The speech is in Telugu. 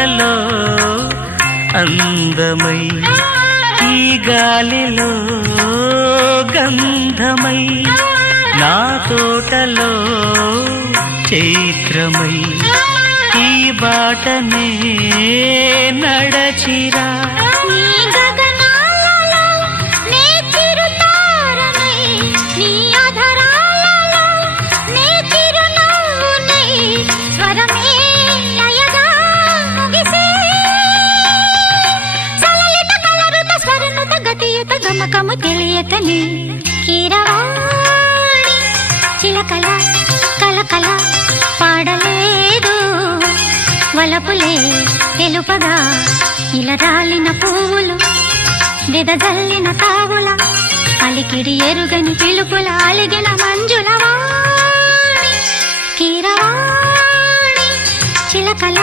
కలలో అందమై ఈ గాలిలో గంధమై నా తోటలో చైత్రమై ఈ బాటనే నడచిరా గమకము తెలియకని కీరవాణి చిలకల కలకల పాడలేదు వలపులే తెలుపగా ఇలా రాలిన పువ్వులు వెదజల్లిన తావుల అలికిడి ఎరుగని పిలుపుల అలిగిన మంజుల వాణి కీరవాణి చిలకల